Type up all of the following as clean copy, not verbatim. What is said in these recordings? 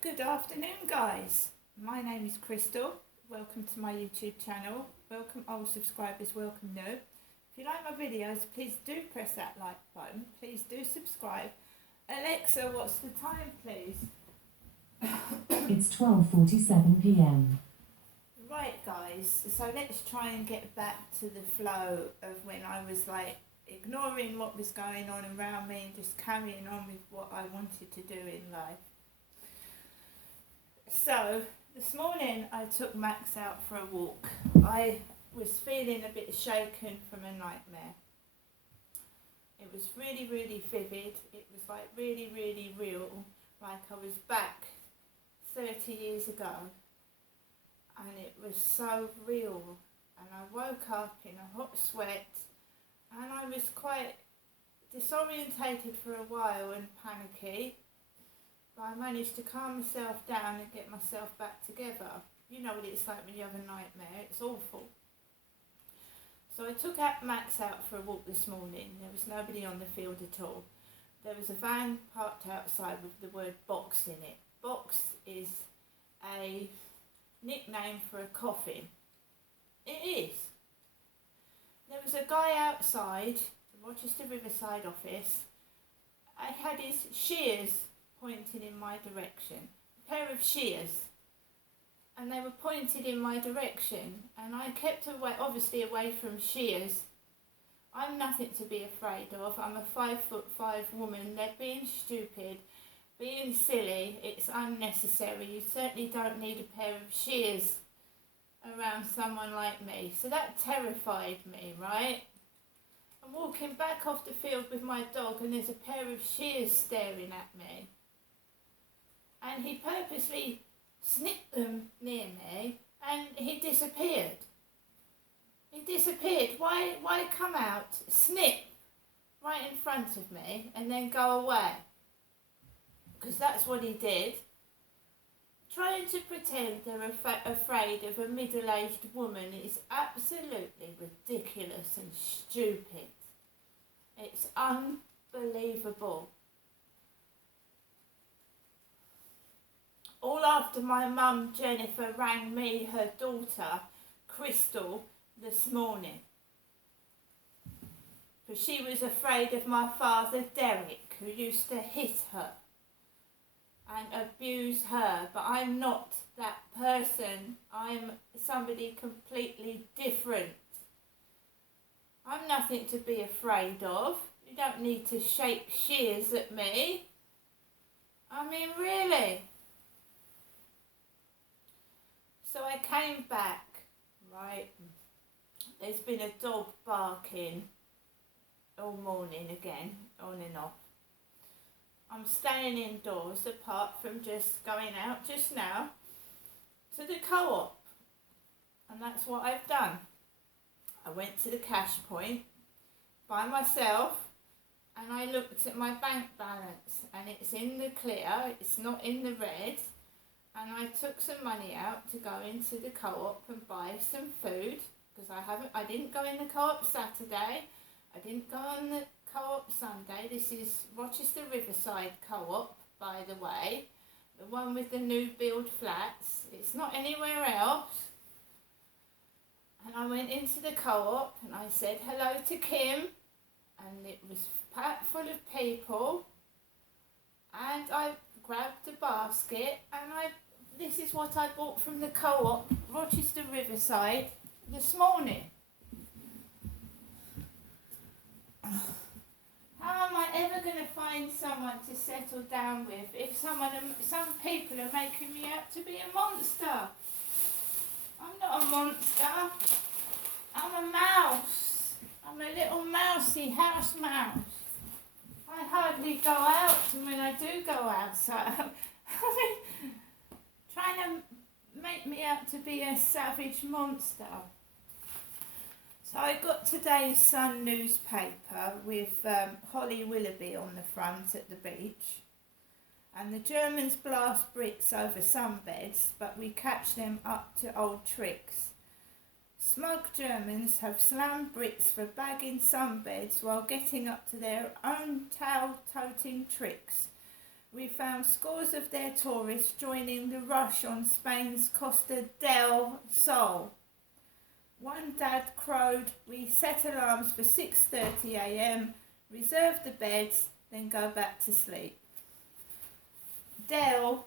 Good afternoon, guys. My name is Crystal. Welcome to my YouTube channel. Welcome old subscribers, welcome new. If you like my videos, please do press that like button. Please do subscribe. Alexa, what's the time, please? It's 12:47 p.m. Right, guys, so let's try and get back to the flow of when I was ignoring what was going on around me and just carrying on with what I wanted to do in life. So, this morning I took Max out for a walk. I was feeling a bit shaken from a nightmare. It was really, really vivid. It was really, really real. Like I was back 30 years ago. And it was so real. And I woke up in a hot sweat. And I was quite disorientated for a while and panicky. But I managed to calm myself down and get myself back together. You know what it's like when you have a nightmare. It's awful. So I took Max out for a walk this morning. There was nobody on the field at all. There was a van parked outside with the word box in it. Box is a nickname for a coffin. It is. There was a guy outside the Rochester Riverside office. I had his shears pointing in my direction. A pair of shears. And they were pointed in my direction. And I kept obviously away from shears. I'm nothing to be afraid of. I'm a 5'5" woman. They're being stupid, being silly. It's unnecessary. You certainly don't need a pair of shears around someone like me. So that terrified me, right? I'm walking back off the field with my dog and there's a pair of shears staring at me. And he purposely snipped them near me and he disappeared. He disappeared. Why come out, snip right in front of me and then go away? Because that's what he did. Trying to pretend they're afraid of a middle-aged woman is absolutely ridiculous and stupid. It's unbelievable. All after my mum Jennifer rang me her daughter Crystal this morning. Because she was afraid of my father Derek, who used to hit her and abuse her. But I'm not that person. I'm somebody completely different. I'm nothing to be afraid of. You don't need to shake shears at me. I mean, really. So I came back, right? There's been a dog barking all morning again, on and off. I'm staying indoors apart from just going out just now to the co-op. And that's what I've done. I went to the cash point by myself and I looked at my bank balance and it's in the clear, it's not in the red. And I took some money out to go into the co-op and buy some food because I didn't go in the co-op Saturday. I didn't go on the co-op Sunday. This is Rochester Riverside Co-op, by the way. The one with the new build flats. It's not anywhere else. And I went into the co-op and I said hello to Kim. And it was packed full of people. And I grabbed a basket and this is what I bought from the co-op, Rochester Riverside, this morning. How am I ever going to find someone to settle down with if some people are making me out to be a monster? I'm not a monster. I'm a mouse. I'm a little mousy house mouse. I hardly go out, and when I do go outside, trying to make me out to be a savage monster. So I got today's Sun newspaper with Holly Willoughby on the front at the beach. And the Germans blast bricks over sunbeds, but we catch them up to old tricks. Smug Germans have slammed Brits for bagging sunbeds while getting up to their own tail-toting tricks. we found scores of their tourists joining the rush on Spain's Costa del Sol. One dad crowed, "We set alarms for 6:30 a.m, reserve the beds, then go back to sleep." Del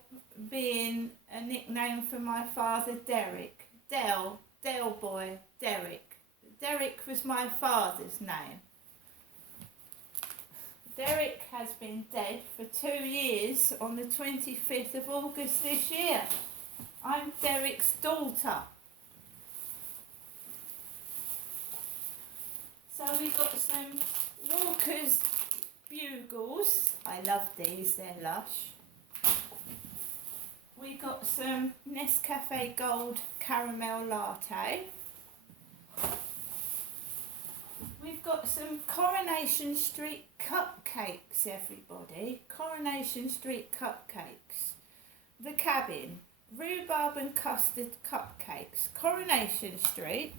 being a nickname for my father Derek. Del boy, Derek. Derek was my father's name. Derek has been dead for 2 years on the 25th of August this year. I'm Derek's daughter. So we got some Walker's Bugles. I love these, they're lush. We got some Nescafe Gold Caramel Latte. We've got some Coronation Street cupcakes, everybody. Coronation Street cupcakes. The Cabin. Rhubarb and custard cupcakes. Coronation Street.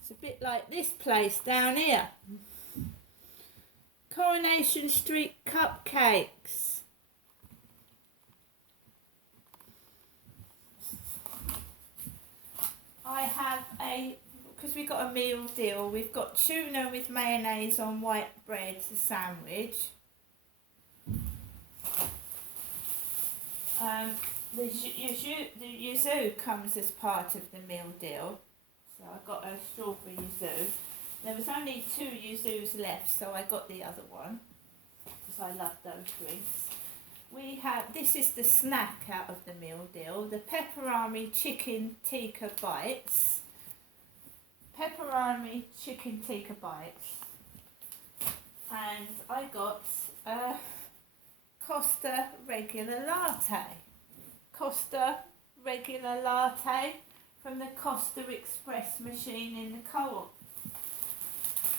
It's a bit like this place down here. Coronation Street cupcakes. I have because we got a meal deal, we've got tuna with mayonnaise on white bread, a sandwich. The yuzu comes as part of the meal deal, so I got a strawberry yuzu. There was only 2 yuzus left, so I got the other one because I love those drinks. This is the snack out of the meal deal, the pepperoni chicken tikka bites. Pepperoni chicken tikka bites. And I got a Costa regular latte. Costa regular latte from the Costa Express machine in the co-op.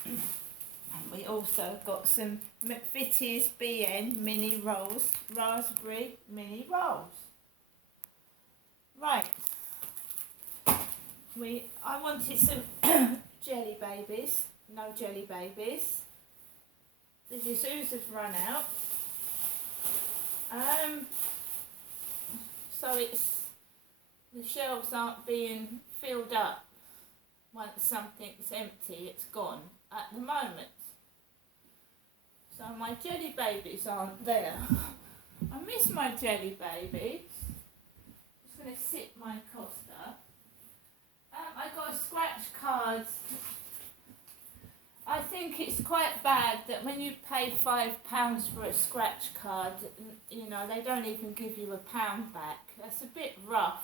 And we also got some McVitie's BN mini rolls, raspberry mini rolls. Right. I wanted some jelly babies. No jelly babies. The yuzus have run out. So the shelves aren't being filled up. Once something's empty, it's gone at the moment. So my jelly babies aren't there. I miss my jelly babies. Just going to sip my Costa. I got a scratch card. I think it's quite bad that when you pay £5 for a scratch card, you know, they don't even give you £1 back. That's a bit rough.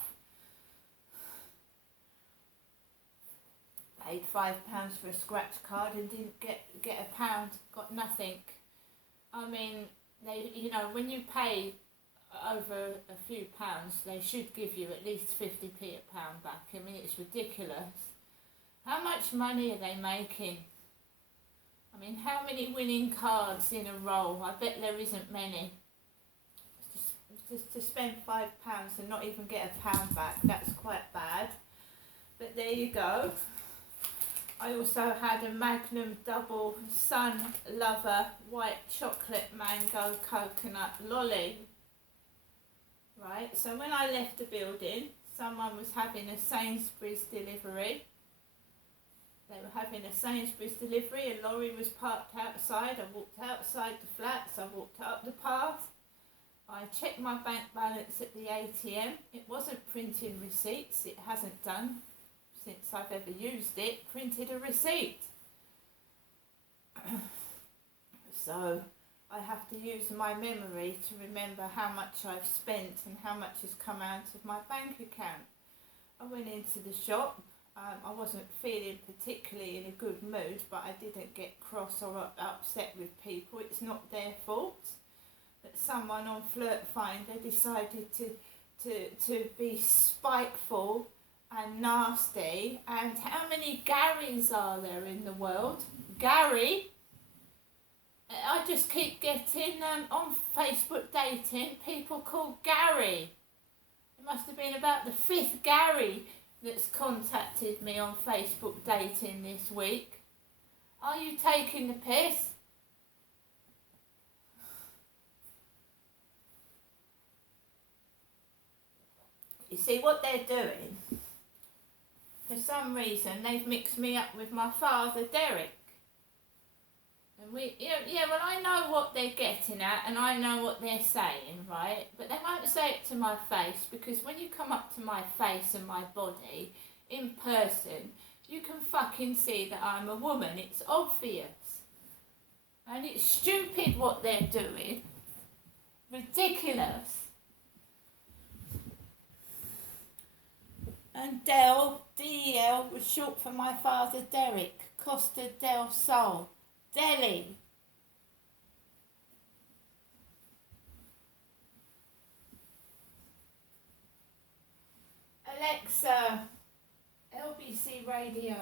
Paid £5 for a scratch card and didn't get £1, got nothing. I mean, when you pay over a few pounds, they should give you at least 50p a pound back. I mean, it's ridiculous. How much money are they making? I mean, how many winning cards in a row? I bet there isn't many. Just to spend £5 and not even get £1 back, that's quite bad. But there you go. I also had a Magnum Double Sun Lover White Chocolate Mango Coconut Lolly. Right, so when I left the building, someone was having a Sainsbury's delivery. They were having a Sainsbury's delivery, a lorry was parked outside. I walked outside the flats, I walked up the path. I checked my bank balance at the ATM. It wasn't printing receipts, it hasn't done since I've ever used it, printed a receipt. So I have to use my memory to remember how much I've spent and how much has come out of my bank account. I went into the shop. I wasn't feeling particularly in a good mood, but I didn't get cross or upset with people. It's not their fault. But someone on Flirt Finder decided to be spiteful and nasty. And how many Garys are there in the world? Gary? I just keep getting on Facebook dating people called Gary. It must have been about the 5th Gary that's contacted me on Facebook dating this week. Are you taking the piss? You see what they're doing? For some reason, they've mixed me up with my father, Derek. And well, I know what they're getting at and I know what they're saying, right? But they won't say it to my face, because when you come up to my face and my body in person, you can fucking see that I'm a woman. It's obvious. And it's stupid what they're doing. Ridiculous. And Del, DEL, was short for my father, Derek. Costa del Sol. Delhi. Alexa, LBC Radio.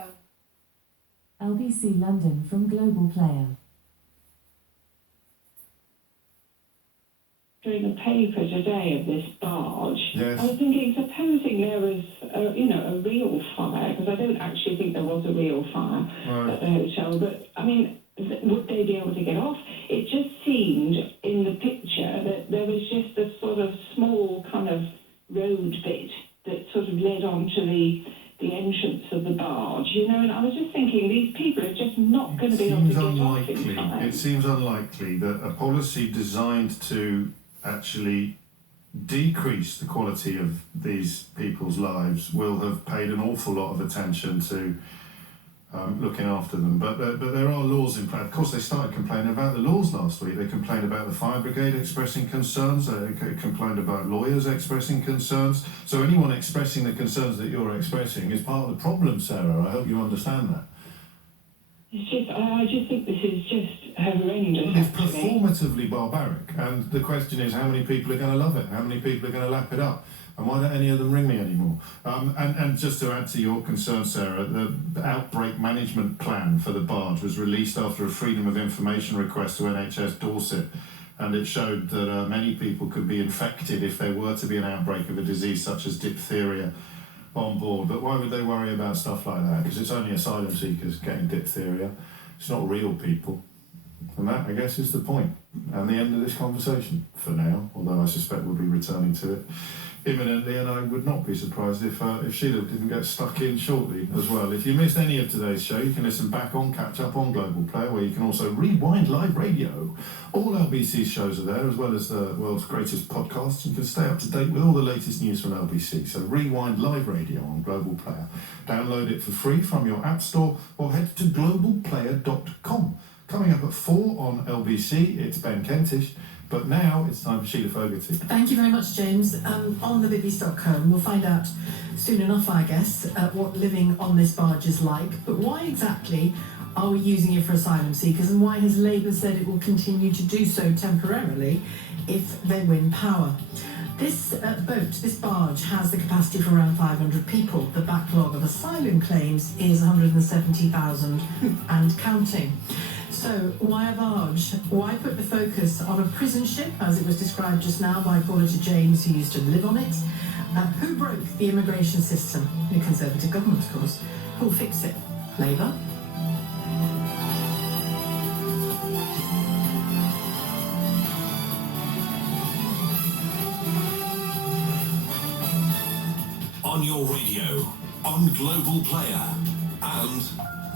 LBC London from Global Player. Reading a paper today of this barge. Yes. I was thinking, supposing there was, a real fire, because I don't actually think there was a real fire at the hotel, but, I mean, would they be able to get off? It just seemed in the picture that there was just a sort of small kind of road bit that sort of led on to the entrance of the barge, and I was just thinking, these people are just not going to be able to get off in time. It seems unlikely that a policy designed to actually decrease the quality of these people's lives will have paid an awful lot of attention to looking after them. But there are laws in place. Of course, they started complaining about the laws last week. They complained about the fire brigade expressing concerns. They complained about lawyers expressing concerns. So anyone expressing the concerns that you're expressing is part of the problem, Sarah. I hope you understand that. It's just, I just think this is just horrendous. It's performatively barbaric, and the question is how many people are going to love it, how many people are going to lap it up, and why don't any of them ring me anymore? And just to add to your concern, Sarah, the outbreak management plan for the barge was released after a freedom of information request to NHS Dorset, and it showed that many people could be infected if there were to be an outbreak of a disease such as diphtheria on board. But why would they worry about stuff like that? Because it's only asylum seekers getting diphtheria. It's not real people. And that, I guess, is the point. And the end of this conversation for now, although I suspect we'll be returning to it imminently, and I would not be surprised if Sheila didn't get stuck in shortly as well. If you missed any of today's show, you can listen back on, catch up on Global Player, where you can also rewind live radio. All LBC's shows are there, as well as the world's greatest podcasts. You can stay up to date with all the latest news from LBC. So rewind live radio on Global Player. Download it for free from your app store or head to globalplayer.com. Coming up at 4 on LBC, it's Ben Kentish. But now it's time for Sheila Fogarty. Thank you very much, James. On the Bibby Stockholm, we'll find out soon enough, I guess, what living on this barge is like. But why exactly are we using it for asylum seekers, and why has Labour said it will continue to do so temporarily if they win power? This this barge, has the capacity for around 500 people. The backlog of asylum claims is 170,000 and counting. So why a barge? Why put the focus on a prison ship, as it was described just now by caller to James, who used to live on it? Who broke the immigration system? The Conservative government, of course. Who'll fix it? Labour? On your radio, on Global Player, and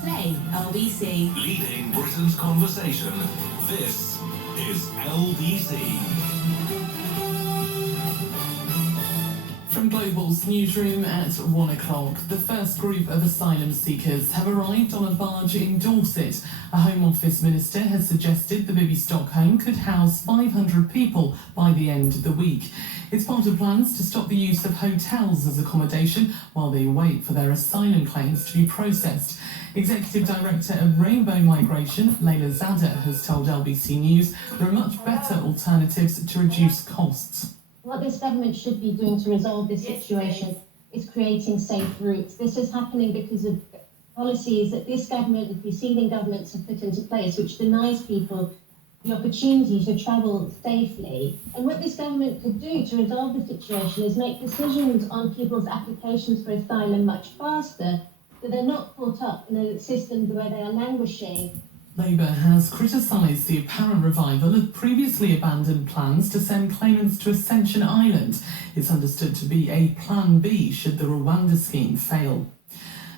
Play LBC. leading Britain's conversation. This is LBC. From Global's newsroom at 1 o'clock, the first group of asylum seekers have arrived on a barge in Dorset. A Home Office minister has suggested the Bibby Stockholm could house 500 people by the end of the week. It's part of plans to stop the use of hotels as accommodation while they wait for their asylum claims to be processed. Executive Director of Rainbow Migration, Layla Zada, has told LBC News there are much better alternatives to reduce costs. What this government should be doing to resolve this situation is creating safe routes. This is happening because of policies that this government and preceding governments have put into place, which denies people the opportunity to travel safely. And what this government could do to resolve the situation is make decisions on people's applications for asylum much faster, so they're not caught up in a system where they are languishing Labour has criticised the apparent revival of previously abandoned plans to send claimants to Ascension Island. It's understood to be a Plan B should the Rwanda scheme fail.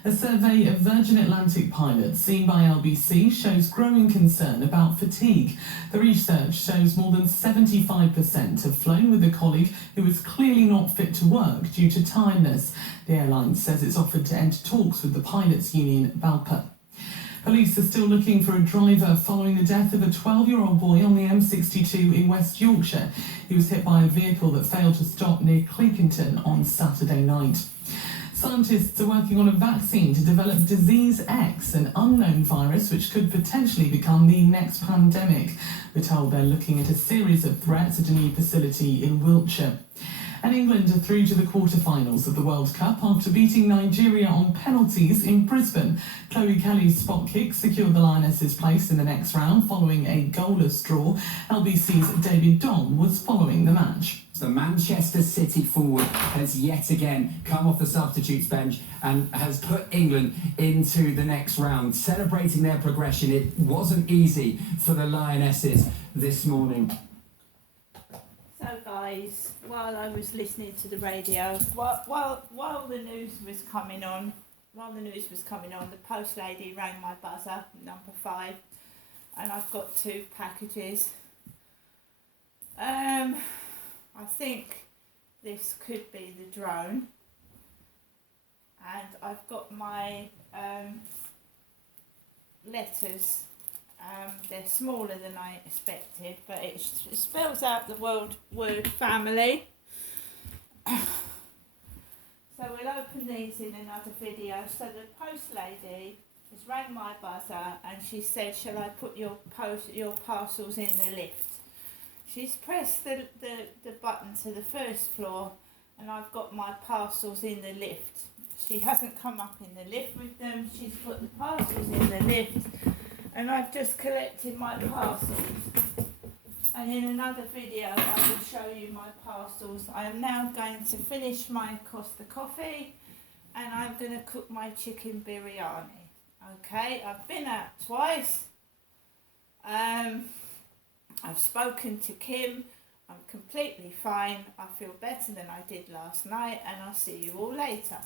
A survey of Virgin Atlantic pilots seen by LBC shows growing concern about fatigue. The research shows more than 75% have flown with a colleague who is clearly not fit to work due to tiredness. The airline says it's offered to enter talks with the pilots' union, BALPA. Police are still looking for a driver following the death of a 12-year-old boy on the M62 in West Yorkshire. He was hit by a vehicle that failed to stop near Cleakington on Saturday night. Scientists are working on a vaccine to develop Disease X, an unknown virus which could potentially become the next pandemic. We're told they're looking at a series of threats at a new facility in Wiltshire. And England are through to the quarter-finals of the World Cup after beating Nigeria on penalties in Brisbane. Chloe Kelly's spot kick secured the Lionesses' place in the next round following a goalless draw. LBC's David Dom was following the match. The Manchester City forward has yet again come off the substitutes bench and has put England into the next round, celebrating their progression. It wasn't easy for the Lionesses this morning. So guys, while I was listening to the radio, while the news was coming on, the post lady rang my buzzer, number 5, and I've got 2 packages. I think this could be the drone, and I've got my letters. They're smaller than I expected, but it spells out the word family. So we'll open these in another video. So the post lady has rang my buzzer and she said, shall I put your parcels in the lift? She's pressed the button to the first floor and I've got my parcels in the lift. She hasn't come up in the lift with them, she's put the parcels in the lift and I've just collected my parcels. And in another video I will show you my parcels. I am now going to finish my Costa coffee and I'm going to cook my chicken biryani. Okay, I've been out twice. I've spoken to Kim, I'm completely fine, I feel better than I did last night and I'll see you all later.